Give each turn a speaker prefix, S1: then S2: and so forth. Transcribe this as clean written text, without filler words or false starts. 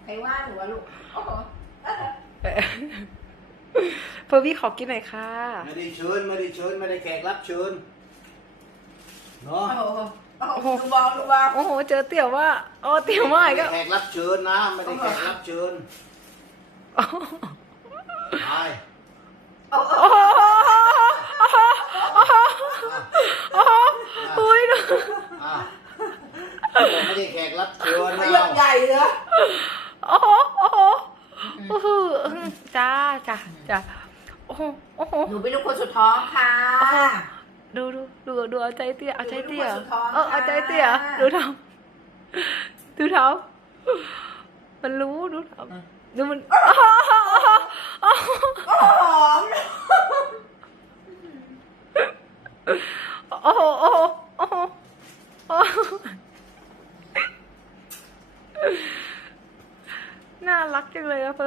S1: รว่าหนูวะลูกโอ้โห
S2: เฟอร์บี้ขอกินหน่อยค่ะ
S3: ไม่ได้เชิญไม่ได้แขกรับเชิญเนาะ
S1: โอ้โหดูบอลดูบอล
S2: โอ้โหเจอเตี่ยวว่าโอ้เตี่ยวมาก
S3: ไม่
S2: ก็
S3: ได้แขกรับเชิญนะไม่ได้แขกรับเชิญไป
S1: โอ้โห
S2: โอ้โหอุ้ยดู
S3: อ่ะไม่ได้แขกรับเชิญ
S1: ไม่
S3: เรา
S1: ยกใหญ่เลย
S2: โอ้โหโอ้โหโอ้โหจ้าโอ้โหโอ้โห
S1: หนูเป็นลูกคนสุดท้องค่ะ
S2: ดูเอาใจเตี้ยเอาใจเตี้ย
S1: ดูลูกคนสุดท้อง
S2: เอาใจเตี้ย
S1: ค่ะ
S2: ดูเท้ามันรู้ดูเท้าดูมัน
S1: หอม
S2: โอ้โหโอ้โหโอ้โหโอ้โหน่ารักจังเลยอะ